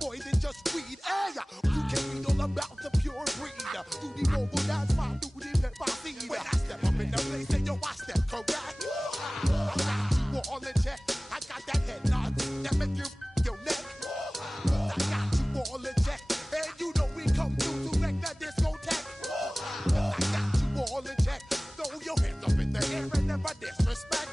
boy than just weed. Hey, you can read all about the pure breed. Do the mobile dance, my do the pepper seed. When I step up in the place, and yo, I step correct. I got you all in check. I got that head nod that make you your neck. I got you all in check. And you know we come through to wreck the discotheque. I got you all in check. Throw your hands up in the air and never disrespect.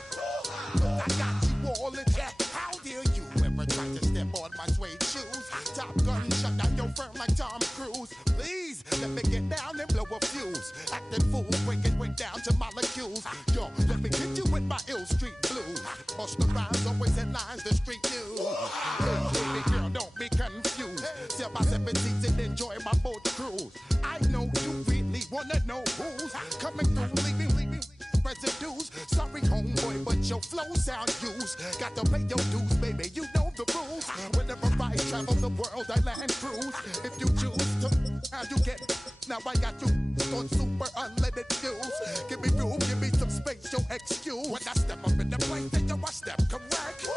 I got you all in check. How dare you ever try to step on my suede shoes? Top Gun shut down your firm like Tom Cruise. Please let me get down and blow a fuse. Acting fool, breaking way down to molecules. Yo, let me hit you with my ill street blues. Bust the rhymes, always headlines, the street news. Baby girl, don't be confused. Sell my 7 seats and enjoy my boat cruise. I know you really wanna know who's coming through, leaving residues. Sorry, homeboy, but your flow sound used. Got to pay your dues, baby, you know the rules. Whenever I travel the world, I land cruise. If you choose to, how you get it? Now I got you on super unleaded fuels. Give me room, give me some space, your excuse. When I step up in the place, then yo, I step correct.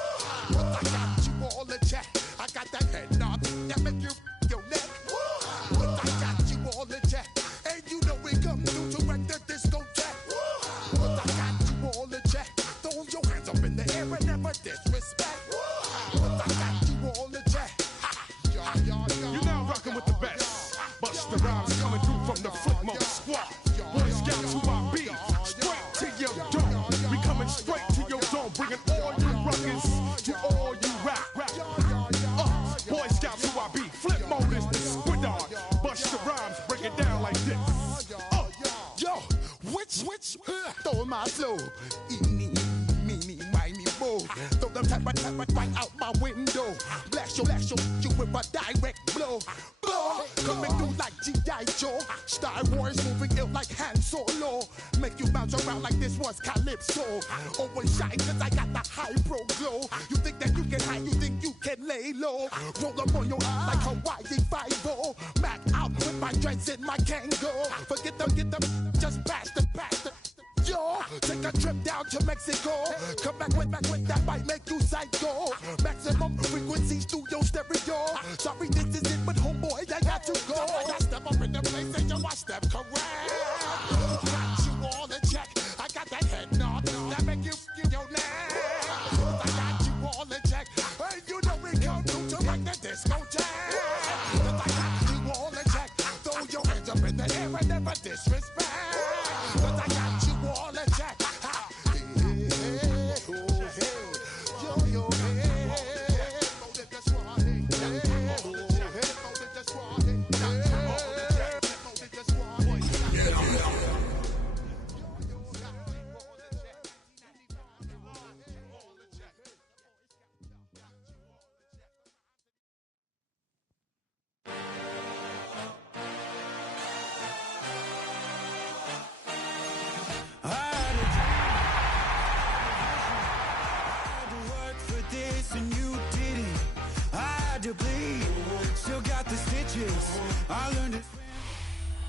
But I got you all in check. I got that head knob that make you your neck. But I got you all in check. And you know we come through to wreck the discotheque. But I got you all in check. Throw your hands up in the air and never disrespect. But I got you all in check. You're now rocking with the best. Busta Rhymes coming through from the footmost squad. Boy Scouts who I be. Straight to your dome. We coming straight to your dome. Bringing all you ruckus to all you rap. Boy Scouts who I be. Flip mode is the squid dog. Busta Rhymes break it down like this. Yo, which throw my flow. Eeny, meeny, miny, mo. Throw them type right out my window. Blast you with a direct blow. Coming through like G.I. Joe. Star Wars moving ill like Han Solo. Make you bounce around like this was Calypso. Always shine cause I got the high pro glow. You think that you can hide, you think you can lay low. Roll up on your eye like Hawaii 5-0. Mac out with my dreads in my Kango. Forget them, just pass the. Yo, take a trip down to Mexico. Come back with that might make you psycho. Maximum frequencies through your stereo. Sorry, this is it, but homeboy, I got to go. I step up in the place and yo, I step correct. Got you all in check. I got that head nod that make you feel your neck. I got you all in check. Hey, you know we come through to wreck the discotheque. I got you all in check. Throw your hands up in the air and never disrespect. But I got you all in check.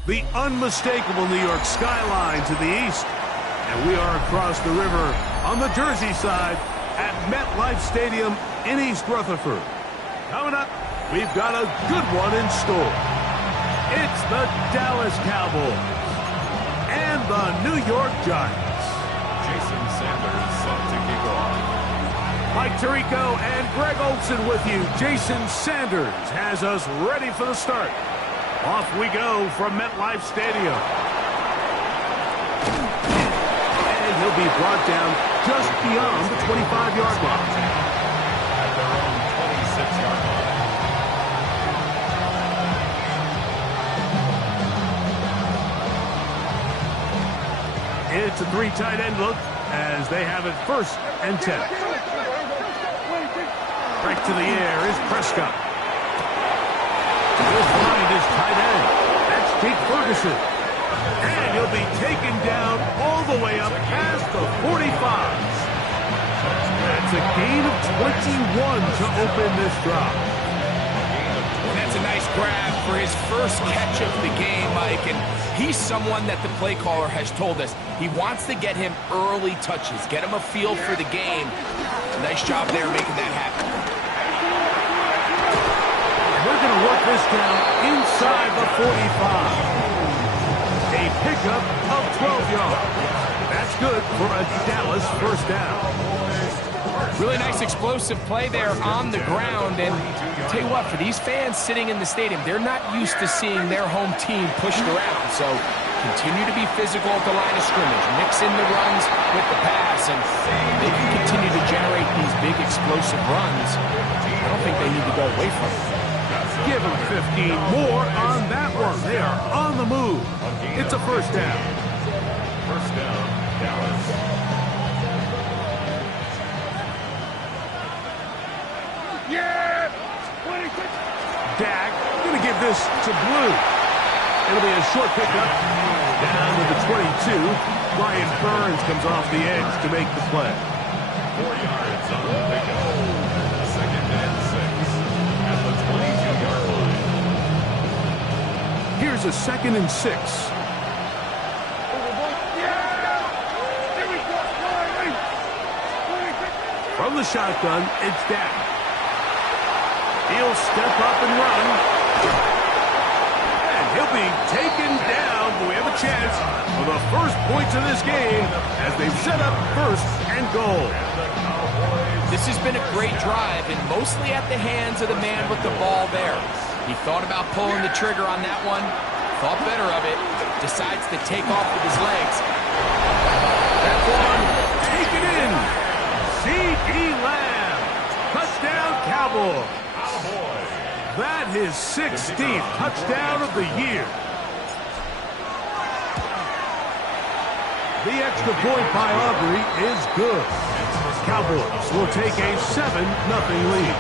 The unmistakable New York skyline to the east. And we are across the river on the Jersey side at MetLife Stadium in East Rutherford. Coming up, we've got a good one in store. It's the Dallas Cowboys and the New York Giants. Jason Sanders set to kick off. Mike Tirico and Greg Olson with you. Jason Sanders has us ready for the start. Off we go from MetLife Stadium. And he'll be brought down just beyond the 25-yard line. At their own 26-yard line. It's a 3 tight end look as they have it 1st and 10. Right to the air is Prescott. He'll find his tight end. That's Jake Ferguson. And he'll be taken down all the way up past the 45. That's a gain of 21 to open this drive. That's a nice grab for his first catch of the game, Mike. And he's someone that the play caller has told us he wants to get him early touches, get him a feel for the game. Nice job there making that happen. first down inside the 45. A pickup of 12 yards. That's good for a Dallas first down. Really nice explosive play there on the ground. And tell you what, for these fans sitting in the stadium, they're not used to seeing their home team pushed around. So continue to be physical at the line of scrimmage. Mix in the runs with the pass, and they can continue to generate these big explosive runs. I don't think they need to go away from it. Give them 15 more on that one. They are on the move. It's a first down. First down, Dallas. Yeah! Dak going to give this to Blue. It'll be a short pickup down to the 22. Brian Burns comes off the edge to make the play. 4 yards on the pickup. Second and 6 at the 22-yard line. Here's a 2nd and 6. From the shotgun, it's Dak. He'll step up and run. And he'll be taken down. But we have a chance for the first points of this game as they've set up 1st and goal. This has been a great drive, and mostly at the hands of the man with the ball there. He thought about pulling the trigger on that one, thought better of it, decides to take off with his legs. That one, take it in. C.D. Lamb. Touchdown, Cowboys. That is 16th touchdown of the year. The extra point by Aubrey is good. Cowboys will take a 7-0 lead.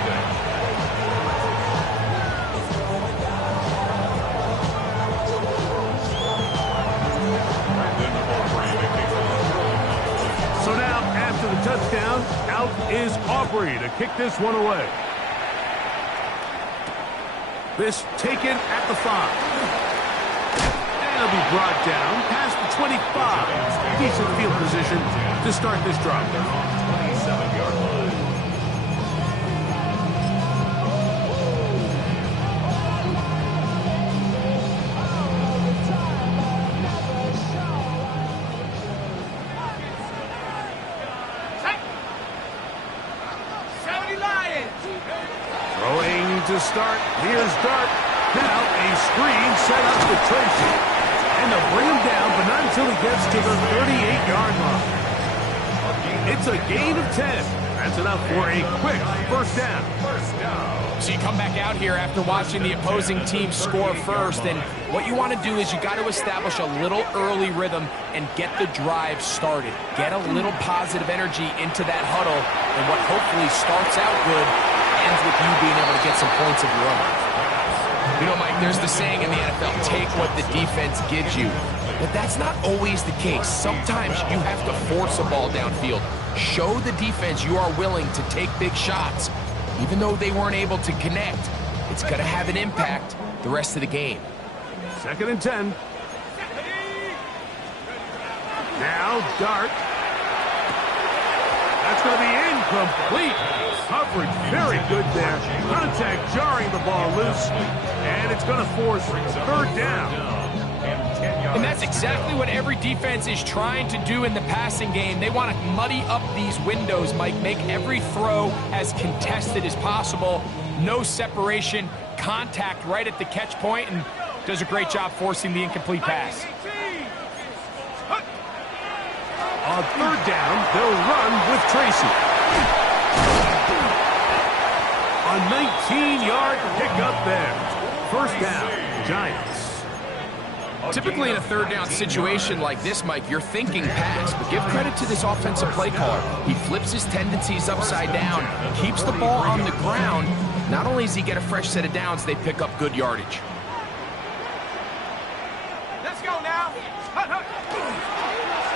So now, after the touchdown, out is Aubrey to kick this one away. This taken at the 5. And it'll be brought down past the 25. Decent field position to start this drive. 27-yard line. Throwing to start. Here's Dart. Now a screen set up to Tracy. And they'll bring him down, but not until he gets to the 38-yard line. It's a gain of 10. That's enough for a quick first down. So you come back out here after watching the opposing team score first, and what you want to do is you got to establish a little early rhythm and get the drive started. Get a little positive energy into that huddle, and what hopefully starts out good ends with you being able to get some points of your own. You know, Mike, there's the saying in the NFL, take what the defense gives you. But that's not always the case. Sometimes you have to force a ball downfield. Show the defense you are willing to take big shots. Even though they weren't able to connect, it's going to have an impact the rest of the game. 2nd and 10. Now Dart. That's going to be incomplete. Coverage very good there. Contact jarring the ball loose. And it's going to force 3rd down. And that's exactly what every defense is trying to do in the passing game. They want to muddy up these windows, Mike, make every throw as contested as possible. No separation, contact right at the catch point, and does a great job forcing the incomplete pass. On 3rd down, they'll run with Tracy. A 19-yard pickup there. 1st down, Giants. Typically in a 3rd down situation like this, Mike, you're thinking pass, but give credit to this offensive play caller. He flips his tendencies upside down, keeps the ball on the ground. Not only does he get a fresh set of downs, they pick up good yardage. Let's go now.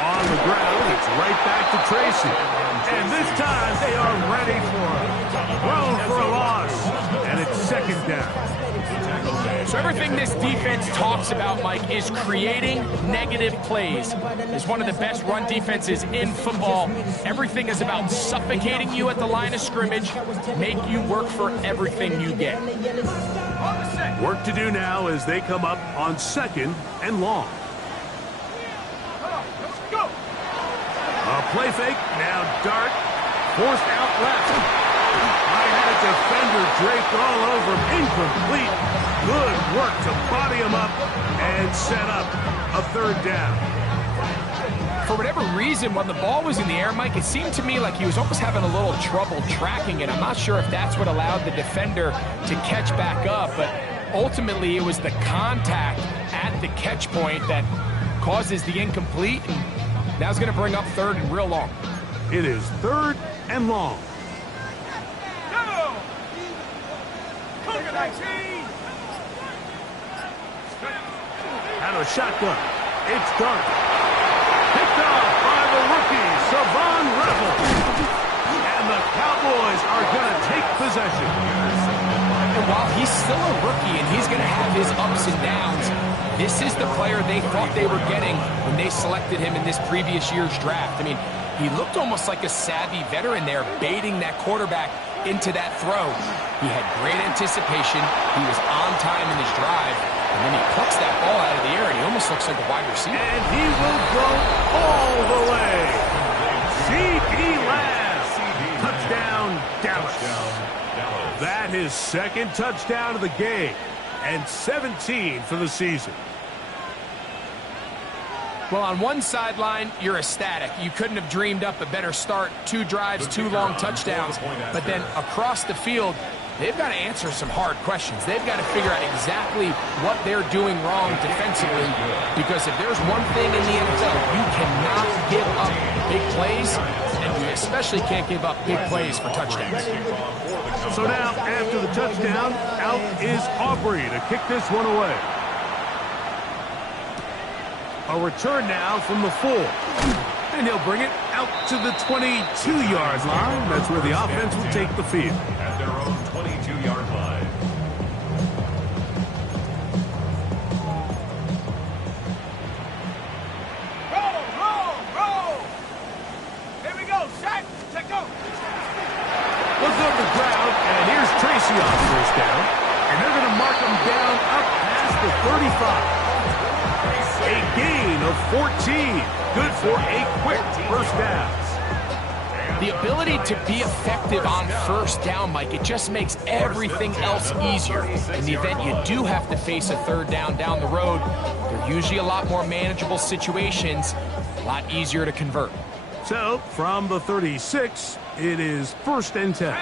On the ground, it's right back to Tracy. And this time, they are ready for it. Thrown for a loss. And it's 2nd down. So everything this defense talks about, Mike, is creating negative plays. It's one of the best run defenses in football. Everything is about suffocating you at the line of scrimmage, make you work for everything you get. Work to do now as they come up on 2nd and long. A play fake, now Dart, forced out left. I had a defender draped all over him, incomplete. Good work to body him up and set up a 3rd down. For whatever reason, when the ball was in the air, Mike, it seemed to me like he was almost having a little trouble tracking it. I'm not sure if that's what allowed the defender to catch back up, but ultimately it was the contact at the catch point that causes the incomplete, and now it's going to bring up 3rd and real long. It is 3rd and long. Out of shotgun, it's Dart. Picked off by the rookie, Savon Revel. And the Cowboys are going to take possession. And while he's still a rookie and he's going to have his ups and downs, this is the player they thought they were getting when they selected him in this previous year's draft. I mean, he looked almost like a savvy veteran there, baiting that quarterback into that throw. He had great anticipation. He was on time in his drive. And then he plucks that ball out of the air, and he almost looks like a wide receiver. And he will go all the way. C.D. Lamb. Touchdown, Dallas. That is 2nd touchdown of the game, and 17 for the season. Well, on one sideline, you're ecstatic. You couldn't have dreamed up a better start. 2 drives, 2 long touchdowns. But then across the field, they've got to answer some hard questions. They've got to figure out exactly what they're doing wrong defensively, because if there's one thing in the NFL, you cannot give up big plays, and you especially can't give up big plays for touchdowns. So now, after the touchdown, out is Aubrey to kick this one away. A return now from the 4. And he'll bring it out to the 22-yard line. That's where the offense will take the field. At their own 22-yard line. Roll! Here we go, set, go! Look on the ground, and here's Tracy on 1st down. And they're going to mark him down up past the 35. A gain of 14. Good for a quick 1st down. The ability to be effective on 1st down, Mike, it just makes everything else easier. In the event you do have to face a 3rd down the road, they're usually a lot more manageable situations, a lot easier to convert. So, from the 36, it is 1st and 10.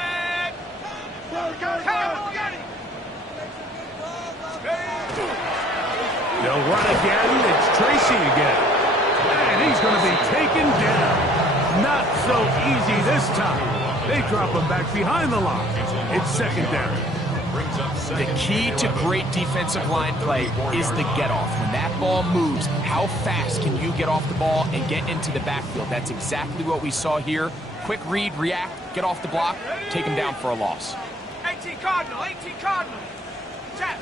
They'll run again. It's Tracy again. And he's going to be taken down. Not so easy this time. They drop him back behind the line. It's 2nd down. The key to great defensive line play is the get-off. When that ball moves, how fast can you get off the ball and get into the backfield? That's exactly what we saw here. Quick read, react, get off the block, take him down for a loss. 18 Cardinal. Check.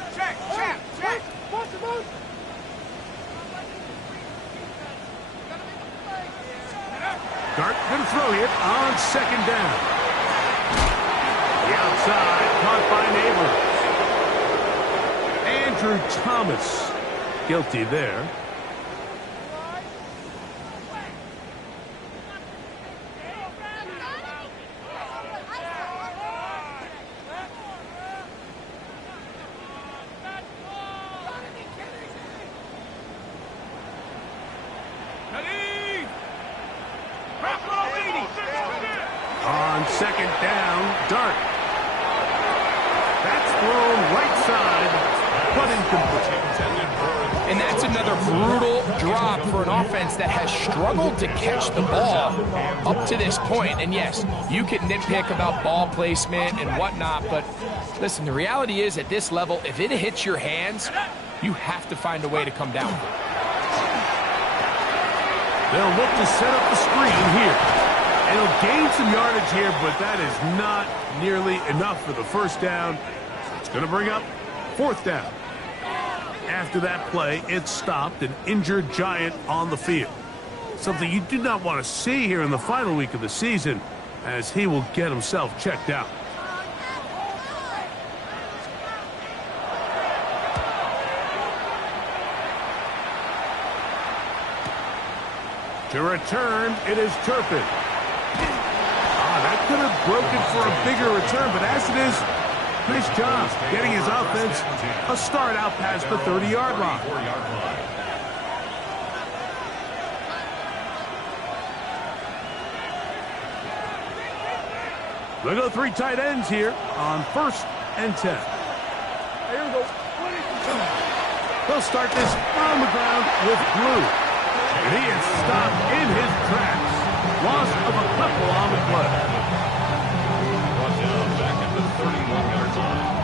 Dart going to throw it on 2nd down. The outside, caught by Neighbors. Andrew Thomas, guilty there. On 2nd down, Dart. That's thrown right side, but incomplete. And that's another brutal drop for an offense that has struggled to catch the ball up to this point. And yes, you can nitpick about ball placement and whatnot, but listen, the reality is at this level, if it hits your hands, you have to find a way to come down. They'll look to set up the screen here. And he'll gain some yardage here, but that is not nearly enough for the 1st down. It's going to bring up 4th down. After that play, it stopped an injured Giant on the field. Something you do not want to see here in the final week of the season, as he will get himself checked out. To return, it is Turpin. That could have broken for a bigger return, but as it is, nice job getting his offense a start out past the 30-yard line. They'll go 3 tight ends here on 1st and 10. Here we go. They'll start this on the ground with Blue. And he is stopped in his tracks. Loss of a couple on the play. Brought down back at the 31-yard line.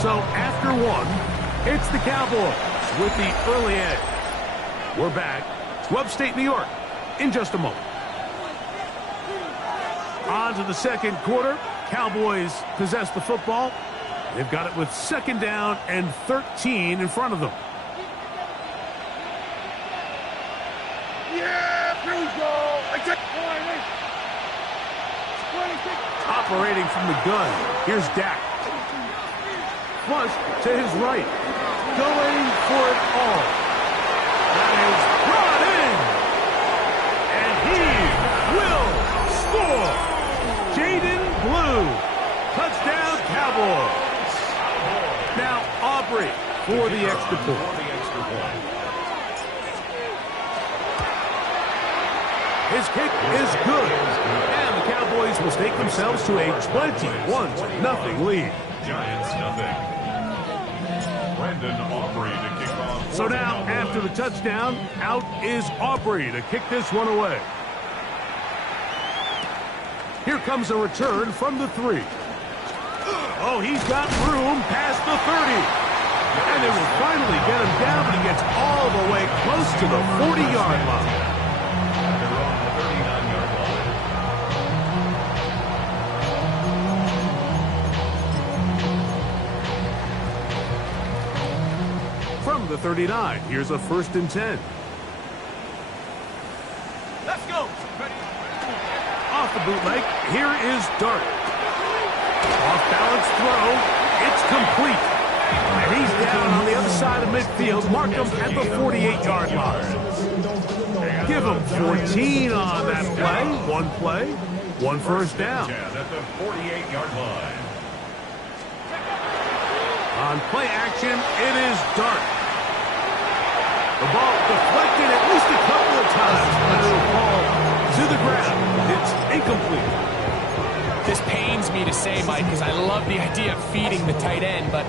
So after 1, it's the Cowboys with the early edge. We're back to upstate New York in just a moment. On to the 2nd quarter. Cowboys possess the football. They've got it with 2nd down and 13 in front of them. Yeah, here we go. Operating from the gun. Here's Dak. Flush to his right. Going for it all. That is brought in. And he will score. Jaden Blue. Touchdown Cowboys. Now Aubrey for the extra point. His kick is good. And the Cowboys will stake themselves to a 21-0 lead. Giants nothing. Brandon Aubrey to kick off. So now, after the touchdown, out is Aubrey to kick this one away. Here comes a return from the 3. Oh, he's got room past the 30. And they will finally get him down, but he gets all the way close to the 40-yard line. They're on the 39-yard line. From the 39, here's a 1st and 10. Let's go. Off the bootleg, here is Dart. Off-balance throw, it's complete. And he's down on the other side of midfield. Mark him at the 48-yard line. Give him 14 on that play. 1 play, 1 first down. At the 48-yard line. On play action, it is Dart. The ball deflected at least a couple of times, but it'll fall to the ground. It's incomplete. This pains me to say, Mike, because I love the idea of feeding the tight end, but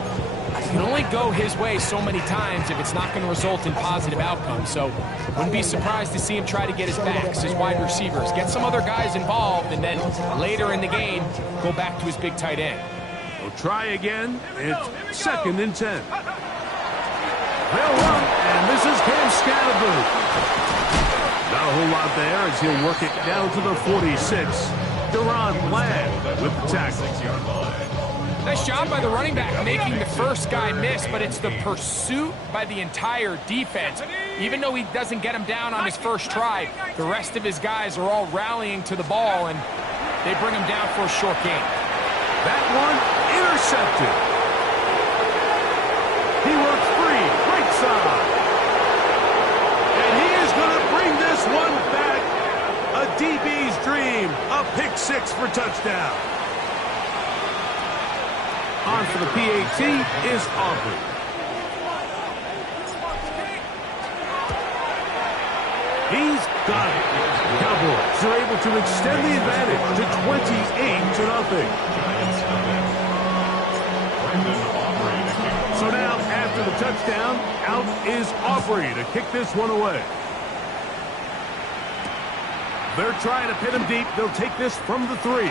it can only go his way so many times if it's not going to result in positive outcomes. So wouldn't be surprised to see him try to get his backs, his wide receivers, get some other guys involved, and then later in the game, go back to his big tight end. We'll try again. It's 2nd and 10. They'll run, and this is Cam Scatterboo. Not a whole lot there as he'll work it down to the 46. Deron Bland with the tackle. Nice job by the running back making the first guy miss, but it's the pursuit by the entire defense. Even though he doesn't get him down on his first try, the rest of his guys are all rallying to the ball, and they bring him down for a short gain. That one intercepted. He works free, right side. And he is going to bring this one back. A DB's dream, a pick 6 for touchdown. On for the PAT is Aubrey. He's got it. The Cowboys are able to extend the advantage to 28-0. So now, after the touchdown, out is Aubrey to kick this one away. They're trying to pin him deep. They'll take this from the 3.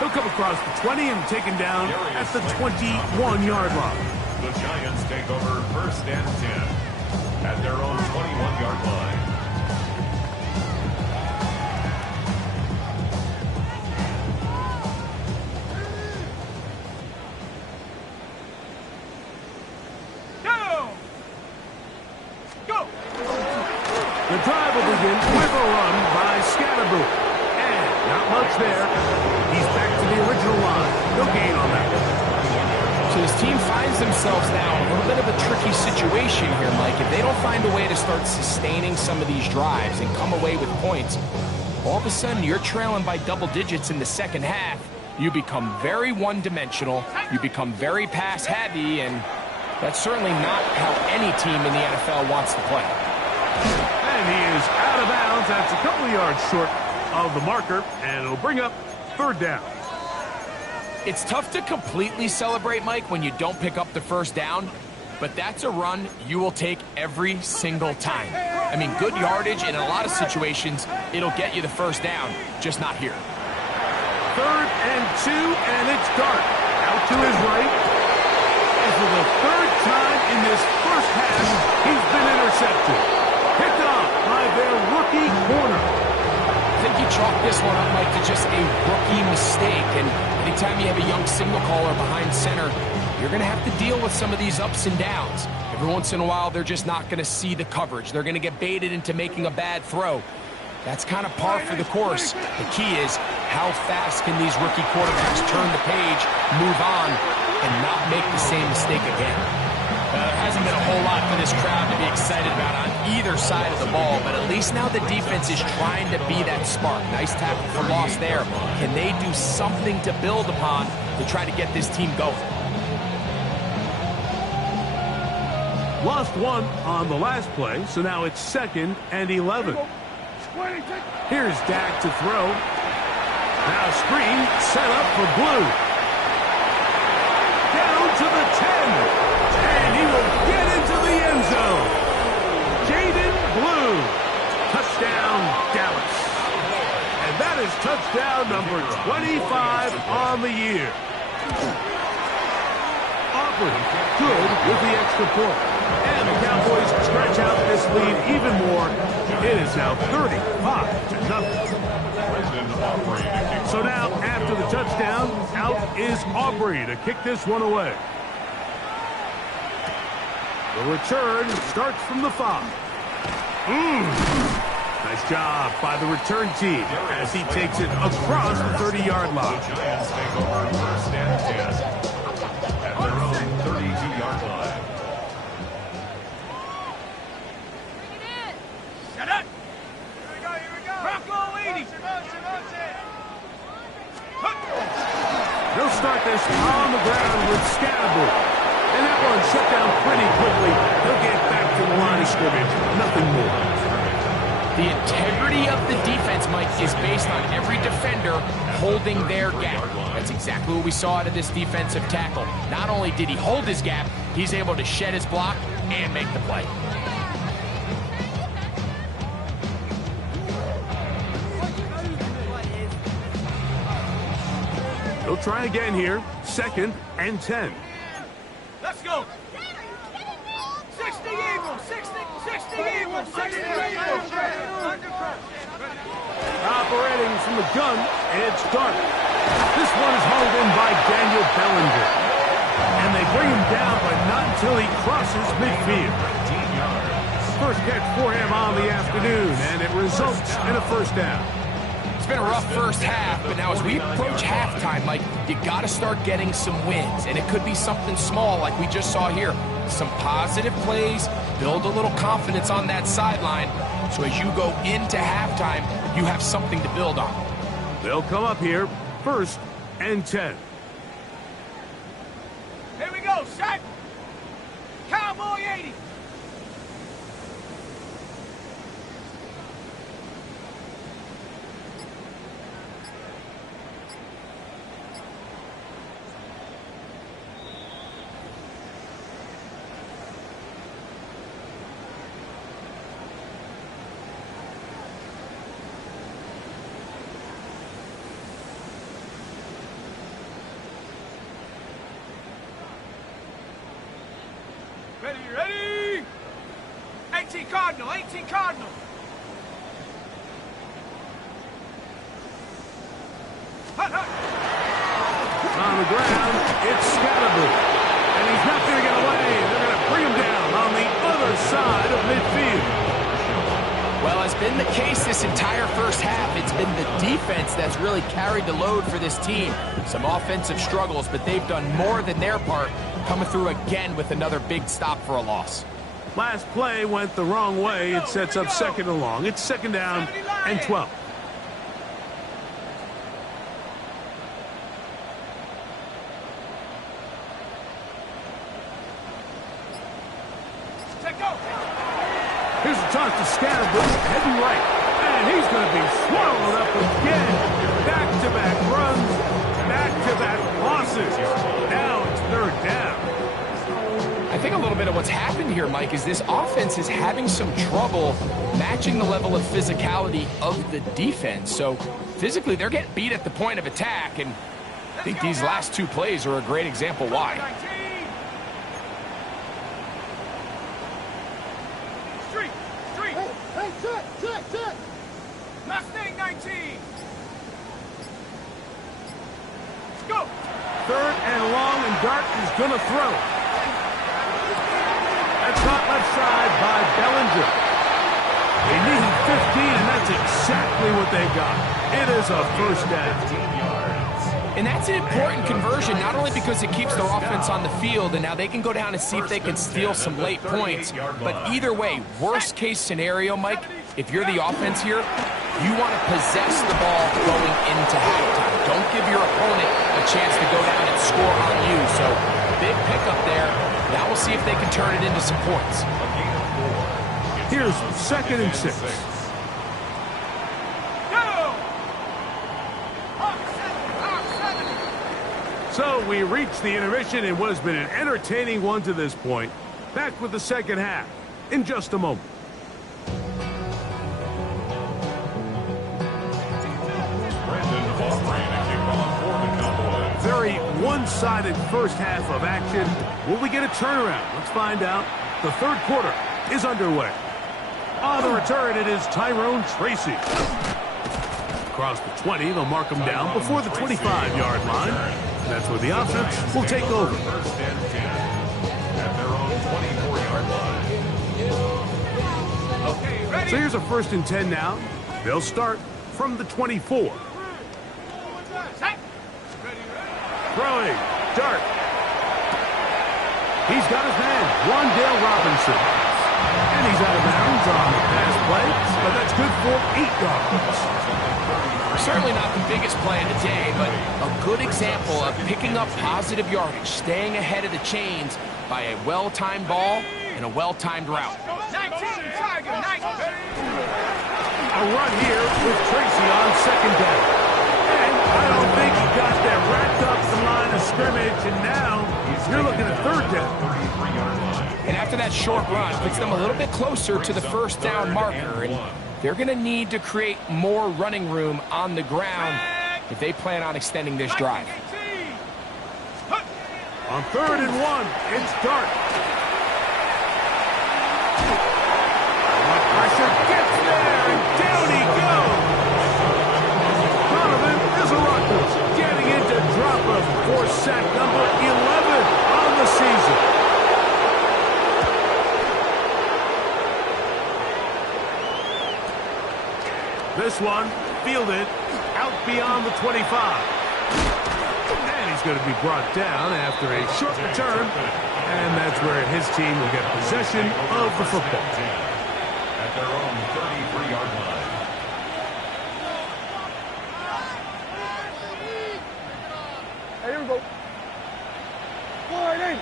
He'll come across the 20 and taken down at the 21-yard line. The Giants take over 1st and 10 at their own 21-yard line. will begin with a run by Scatterboot. And not much there. He's back to the original line. No gain on that one. So this team finds themselves now in a little bit of a tricky situation here, Mike. If they don't find a way to start sustaining some of these drives and come away with points, all of a sudden you're trailing by double digits in the second half. You become very one-dimensional. You become very pass-heavy, and that's certainly not how any team in the NFL wants to play. And he is out of bounds. That's a couple of yards short of the marker, and it'll bring up third down. It's tough to completely celebrate, Mike, when you don't pick up the first down, but that's a run you will take every single time. I mean, good yardage, and in a lot of situations, it'll get you the first down, just not here. 3rd and 2, and it's Dart. Out to his right. And for the third time in this first half, he's been intercepted. Picked off by their rookie corner. I think you chalk this one up, Mike, to just a rookie mistake. And anytime you have a young signal caller behind center, you're going to have to deal with some of these ups and downs. Every once in a while, they're just not going to see the coverage. They're going to get baited into making a bad throw. That's kind of par for the course. The key is how fast can these rookie quarterbacks turn the page, move on, and not make the same mistake again. There hasn't been a whole lot for this crowd to be excited about on either side of the ball, but at least now the defense is trying to be that spark. Nice tackle for loss there. Can they do something to build upon to try to get this team going? Lost one on the last play, so now it's 2nd and 11. Here's Dak to throw. Now screen set up for Blue. Down to the 10. And he will get into the end zone. Jaden Blue. Touchdown, Dallas. And that is touchdown number 25 on the year. Aubrey good with the extra point. And the Cowboys stretch out this lead even more. It is now 35-0. So now, after the touchdown, out is Aubrey to kick this one away. The return starts from the 5. Nice job by the return team as he takes it across the 30-yard line. Giants take over 1st and 10 at their own 32-yard line. They'll start this on the ground with Scatterboot. And that one shut down pretty quickly. They'll get back to the line of scrimmage. Nothing more. The integrity of the defense, Mike, is based on every defender holding their gap. That's exactly what we saw out of this defensive tackle. Not only did he hold his gap, he's able to shed his block and make the play. They'll try again here. 2nd and 10. Let's go. 60 Eagles, 60 Eagles, 60 Eagles. Operating from the gun, it's Dart. This one is hauled in by Daniel Bellinger. And they bring him down, but not until he crosses midfield. First catch for him on the afternoon, and it results in a first down. It's been a rough first half, but now as we approach halftime, Mike, you got to start getting some wins. And it could be something small like we just saw here. Some positive plays, build a little confidence on that sideline. So as you go into halftime, you have something to build on. They'll come up here, 1st and 10. Here we go, set. Cowboy 80. Ready? 18 Cardinal. On the ground, it's Scatterboot. And he's not going to get away. They're going to bring him down on the other side of midfield. Well, it's been the case this entire first half. It's been the defense that's really carried the load for this team. Some offensive struggles, but they've done more than their part, coming through again with another big stop for a loss. Last play went the wrong way. It sets up second and long. It's second down and 12. Here's a toss to Scatterbush, heading right. And he's going to be swallowed up again. Back-to-back runs, back-to-back losses. Now it's third down. I think a little bit of what's happened here, Mike, is this offense is having some trouble matching the level of physicality of the defense. So physically, they're getting beat at the point of attack, and I think these last two plays are a great example why. Mustang 19. Go. Third and long, and Dart is going to throw. That's caught left side by Bellinger. They need 15, and that's exactly what they got. It is a first down. And that's an important conversion, not only because it keeps their offense on the field, and now they can go down and see if they can steal some late points. But either way, worst case scenario, Mike, if you're the offense here, you want to possess the ball going into halftime. Don't give your opponent a chance to go down and score on you. So big pickup there. Now we'll see if they can turn it into some points. Here's second and 6. So we reached the intermission in what has been an entertaining one to this point. Back with the second half in just a moment. Very one-sided first half of action. Will we get a turnaround? Let's find out. The third quarter is underway. On the return, it is Tyrone Tracy. Across the 20, they'll mark him down before the 25-yard line. That's where the offense will take over. First and 10 at their own 24-yard line. Okay, ready? So here's a first and 10 now. They'll start from the 24. Throwing. Dart. He's got his man. Wandale Robinson. And he's out of bounds on the pass play, but that's good for 8 yards. Certainly not the biggest play of the day, but a good example of picking up positive yardage, staying ahead of the chains by a well-timed ball and a well-timed route. 19, Tiger, 19. A run here with Tracy on second down. And I don't think he got that racked up the line of scrimmage, and now you're looking at third down. And after that short run, puts them a little bit closer to the first down marker, and they're going to need to create more running room on the ground if they plan on extending this drive. On third and 1, it's Dart. Pressure gets there, and down he goes. Donovan is a Rutgers, getting into drop of forced sack number 11 on the season. This one fielded out beyond the 25. And he's going to be brought down after a short return. And that's where his team will get possession of the football. At their own 33-yard line. Hey, here we go. Warning.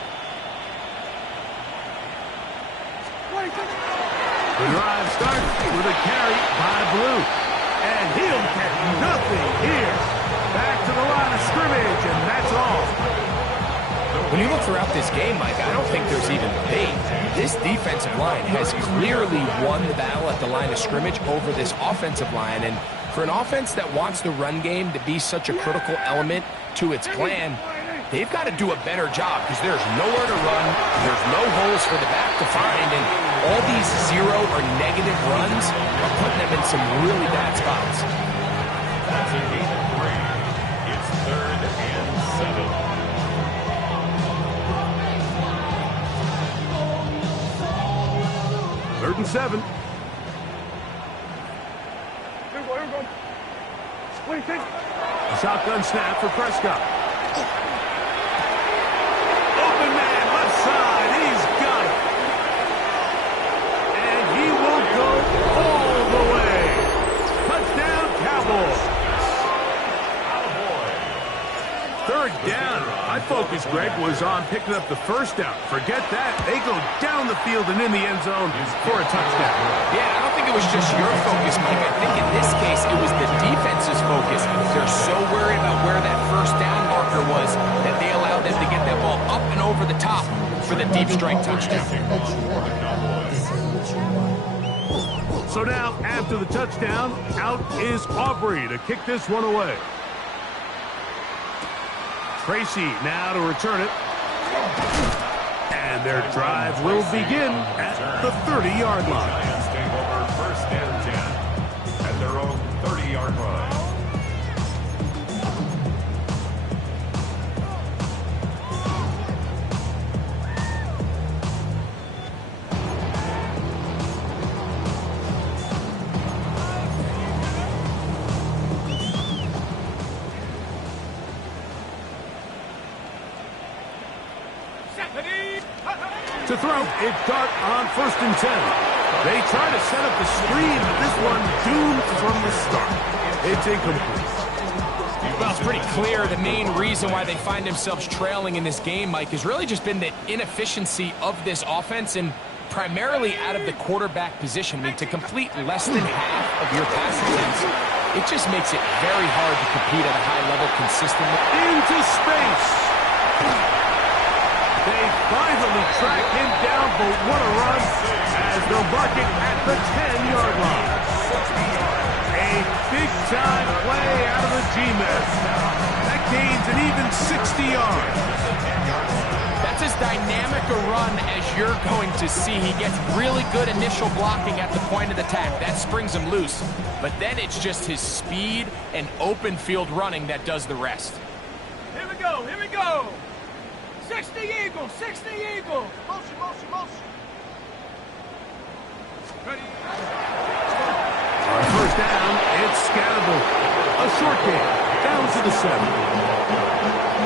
The drive starts with a carry by Blue. And he'll get nothing here. Back to the line of scrimmage, and that's all. When you look throughout this game, Mike, I don't think there's even debate. This defensive line has clearly won the battle at the line of scrimmage over this offensive line. And for an offense that wants the run game to be such a critical element to its plan, they've got to do a better job because there's nowhere to run, there's no holes for the back to find, and all these zero or negative runs are putting them in some really bad spots. That's a gain of 3. It's third and 7. Third and 7. Shotgun snap for Prescott. Open man, left side. He's got it. And he will go all the way. Touchdown, Cowboys. Third down. My focus, Greg, was on picking up the first down. Forget that. They go down the field and in the end zone for a touchdown. Yeah, I don't think it was just your focus, Mike. I think in this case, it was the defense's focus. They're so worried about where that first down marker was that they allowed them to get that ball up and over the top for the deep strike touchdown. So now, after the touchdown, out is Aubrey to kick this one away. Tracy now to return it. And their drive will begin at the 30-yard line. Lions take over first and 10 at their own 30-yard line. To throw, it's Dart on first and 10. They try to set up the screen, but this one doomed from the start. It's incomplete. Well, it's pretty clear the main reason why they find themselves trailing in this game, Mike, has really just been the inefficiency of this offense and primarily out of the quarterback position. I mean, to complete less than half of your pass attempts, it just makes it very hard to compete at a high level consistently. Into space. They finally track him down, but what a run as they'll mark it at the 10-yard line. A big-time play out of the G-men. That gains an even 60 yards. That's as dynamic a run as you're going to see. He gets really good initial blocking at the point of attack. That springs him loose. But then it's just his speed and open field running that does the rest. Here we go, here we go. 60 Eagle, 60 Eagle. Motion, motion, motion. Ready. On first down, it's Scatterable. A short game, down to the 7.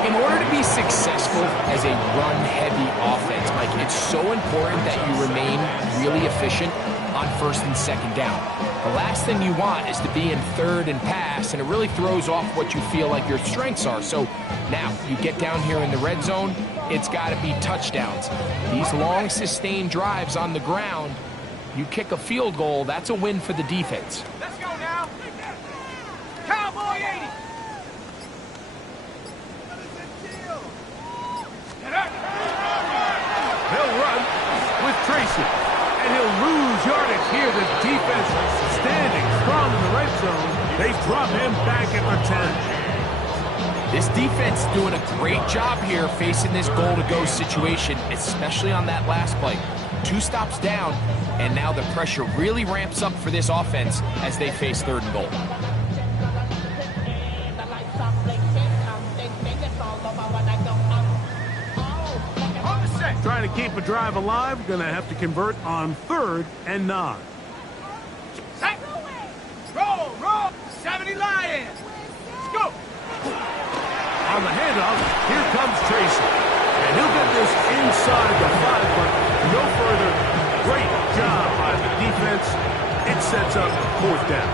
In order to be successful as a run-heavy offense, Mike, it's so important that you remain really efficient on first and second down. The last thing you want is to be in third and pass, and it really throws off what you feel like your strengths are. So now you get down here in the red zone, it's got to be touchdowns. These long, sustained drives on the ground, you kick a field goal, that's a win for the defense. Let's go now. Cowboy 80. He'll run with Tracy, and he'll lose yardage here. The defense standing strong in the red zone. They drop him back at the 10. This defense doing a great job here facing this goal-to-go situation, especially on that last play. 2 stops down, and now the pressure really ramps up for this offense as they face third and goal. Trying to keep a drive alive, going to have to convert on 3rd and 9. Set. Roll, roll. 70 Lions. Let's go. On the handoff, here comes Tracy. And he'll get this inside the 5, but no further. Great job by the defense. It sets up 4th down.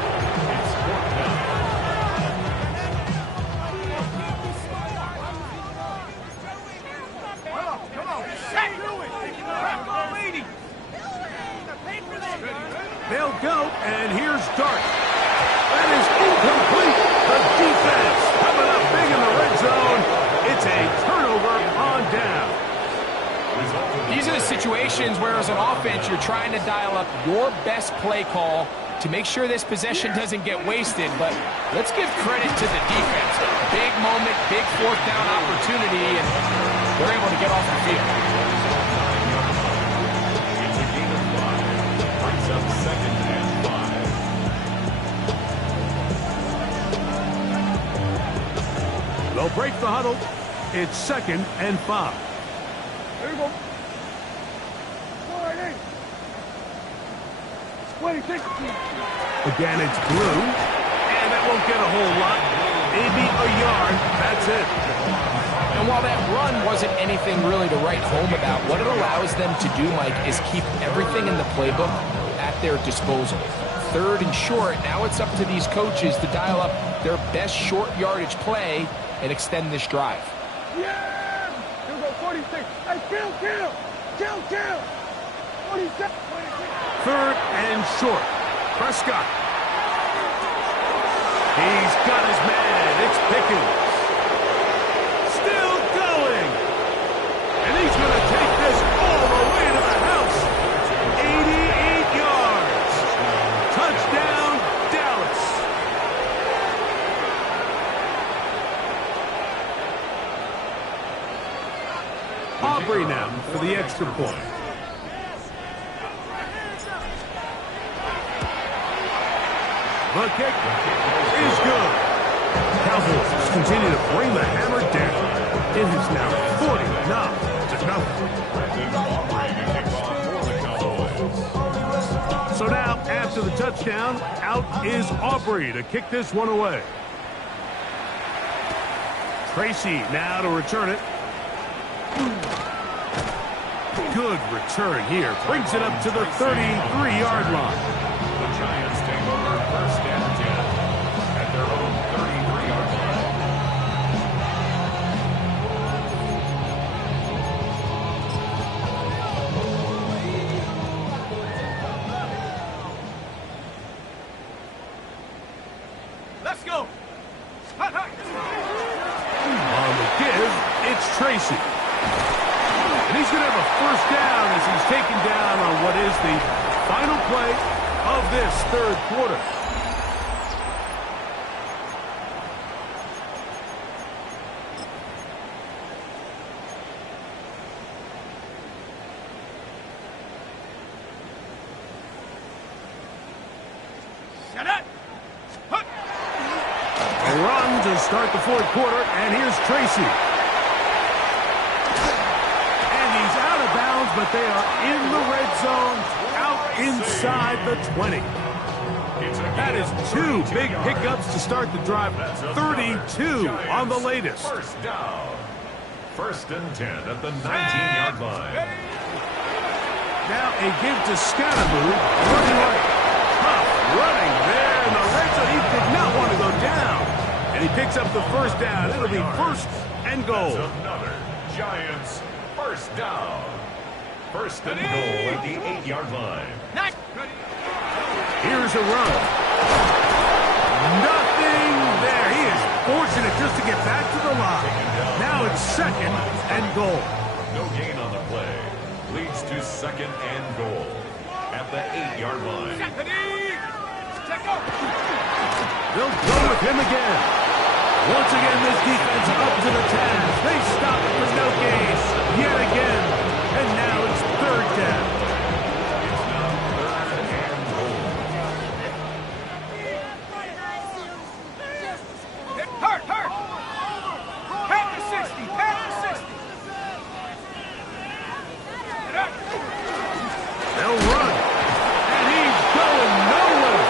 They'll go, and here's Dart. That is incomplete. The defense coming up big in the red zone. It's a turnover on down. These are the situations where, as an offense, you're trying to dial up your best play call to make sure this possession doesn't get wasted. But let's give credit to the defense. Big moment, big 4th down opportunity, and they're able to get off the field. Second and 5. They'll break the huddle. It's 2nd and 5. Here we go. 40. 26. Again, it's Blue. And that won't get a whole lot. Maybe a yard. That's it. And while that run wasn't anything really to write home about, what it allows them to do, Mike, is keep everything in the playbook at their disposal. Third and short, now it's up to these coaches to dial up their best short yardage play and extend this drive. Yeah! Here we go, 46. Hey, kill! 47. Third and short. Prescott. He's got his man. It's Pickens. Still going. And he's going to take this all the way to the house. 88 yards. Touchdown, Dallas. Aubrey now for the extra point. The kick is good. Cowboys continue to bring the hammer down. It is now 49-0. So now, after the touchdown, out is Aubrey to kick this one away. Tracy now to return it. Good return here. Brings it up to the 33-yard line. The Giants take over first and 10 at their own 33-yard line. Let's go. On the give, it's Tracy. And he's going to have a first down as he's taken down on what is the final play of this third quarter. Shut up. A run to start the fourth quarter, and here's Tracy. And he's out of bounds, but they are in the red zone, out inside the 20. That is two big pickups to start the drive. 32 on the latest. First down. First and 10 at the 19-yard line. Now a give to Scannaboo. Running right. Tough running there in the red zone. He did not want to go down. And he picks up the first down. It'll be first and goal. That's another Giants first down. First and goal at the 8-yard line. Here's a run. Nothing there. He is fortunate just to get back to the line. Now it's second and goal. No gain on the play. Leads to second and goal at the 8-yard line. They'll go with him again. Once again, this defense up to the task. They stop it for no gain yet again. And now it's third down. It's now third and goal. Hurt. Pat the 60. They'll run. And he's going nowhere.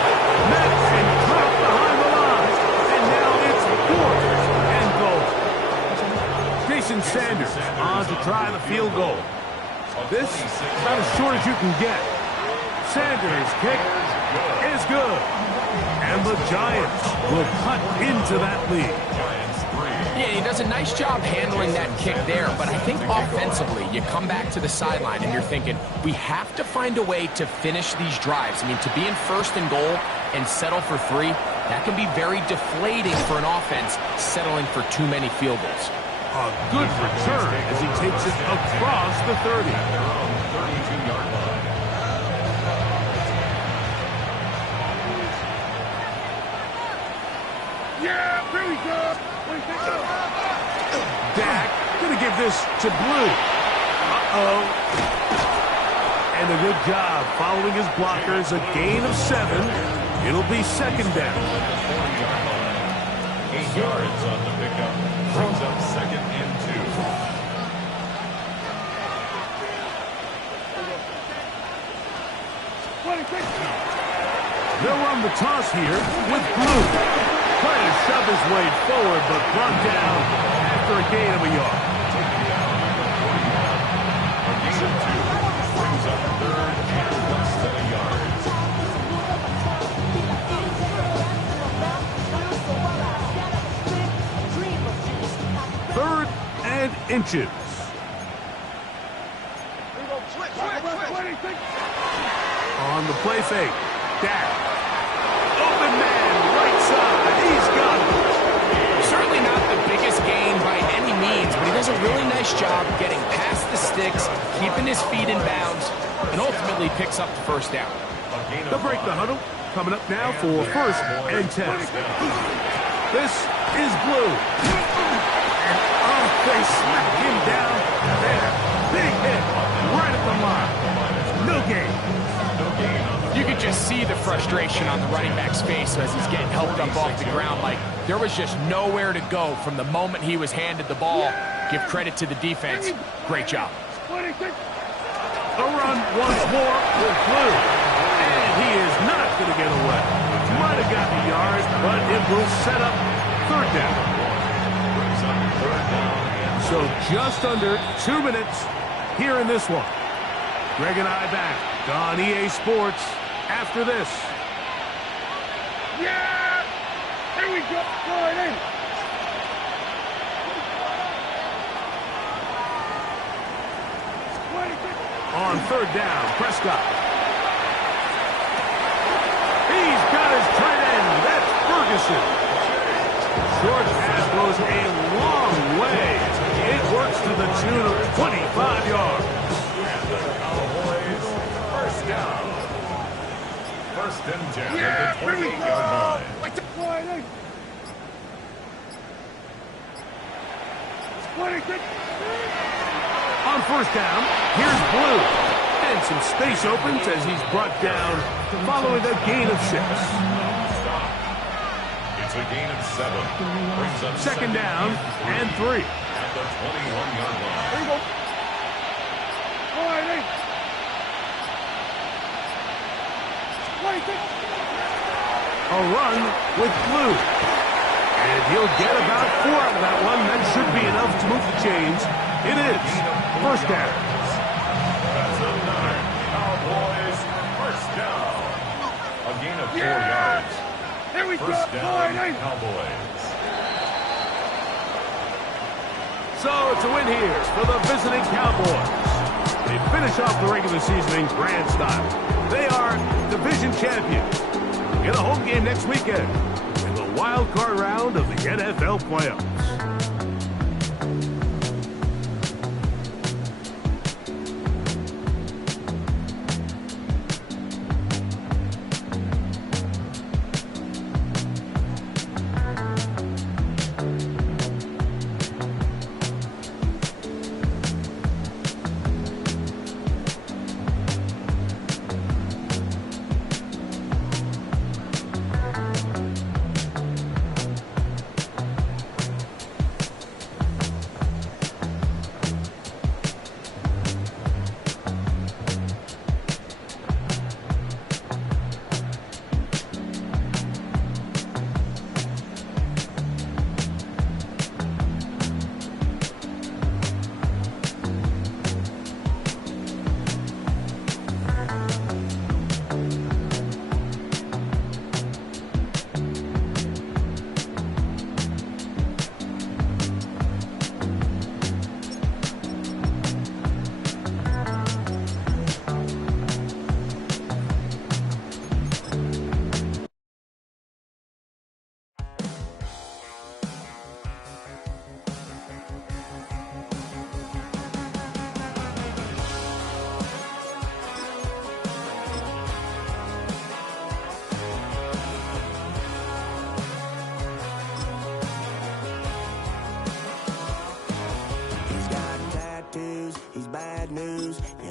Met and caught behind the line. And now it's fourth and goal. Jason Sanders on to try the field goal. This is about as short as you can get. Sanders' kick is good. And the Giants will cut into that lead. Yeah, he does a nice job handling that kick there, but I think offensively, you come back to the sideline and you're thinking, we have to find a way to finish these drives. I mean, to be in first and goal and settle for 3, that can be very deflating for an offense settling for too many field goals. A good return as he takes it across the 30. At their own 32-yard line. Yeah, pretty good. Dak gonna give this to Blue. Uh-oh. And a good job following his blockers. A gain of 7. It'll be second down. 40-yard line. 8 yards on the pickup. Brings up second and 2. They'll run the toss here with Blue. Trying to shove his way forward, but brought down after a gain of a yard. A gain of 2 brings up 3rd and less than a yard. 3rd and inches. On the play fake. Dak. Open man, right side. He's got it. Certainly not the biggest gain by any means, but he does a really nice job getting past the sticks, keeping his feet in bounds, and ultimately picks up the first down. They'll break the huddle. Coming up now for 1st and 10. This is Blue. And they smack him down there. Big hit right at the line. No gain. You could just see the frustration on the running back's face as he's getting helped up off the ground. Like, there was just nowhere to go from the moment he was handed the ball. Give credit to the defense. Great job. A run once more with Blue. And he is not going to get away. Might have got the yards, but it will set up 3rd down. So just under 2 minutes here in this one. Greg and I back on EA Sports after this. Yeah! Here we go. Going in. On 3rd down, Prescott. He's got his tight end. That's Ferguson. Short pass goes a long way. It works to the tune of 25 yards. Cowboys, 1st down. 1st and 10 Yeah, at the here we 28-yard go. line. On 1st down, here's Blue. And some space opens as he's brought down following a gain of 6. It's a gain of 7. Brings up 2nd down and 3. At the 21-yard line. Here we go. A run with Blue. And he'll get about 4 out of that one. That should be enough to move the chains. It is 1st down. That's a 9. Cowboys, 1st down. A gain of 4 yards. Here we 1st go. down, Cowboys. So it's a win here for the visiting Cowboys. They finish off the regular season in grand style. They are division champions. Get a home game next weekend in the wild card round of the NFL playoffs.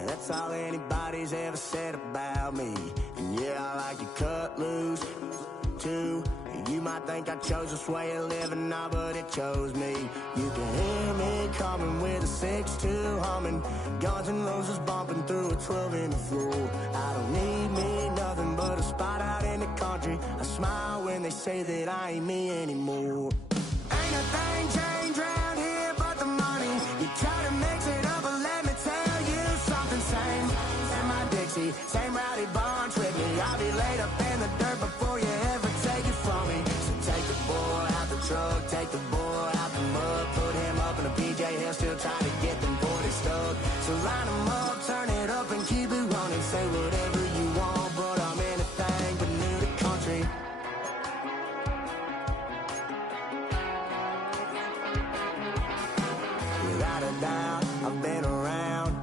That's all anybody's ever said about me. And yeah, I like to cut loose, too. You might think I chose this way of living now, but it chose me. You can hear me coming with a 6-2 humming, Guns N' Roses bumping through a 12 in the floor. I don't need me nothing but put a spot out in the country. I smile when they say that I ain't me anymore. Ain't a thing changed round here but the money. You try to mix it up, but let me tell you something. Same my Dixie, same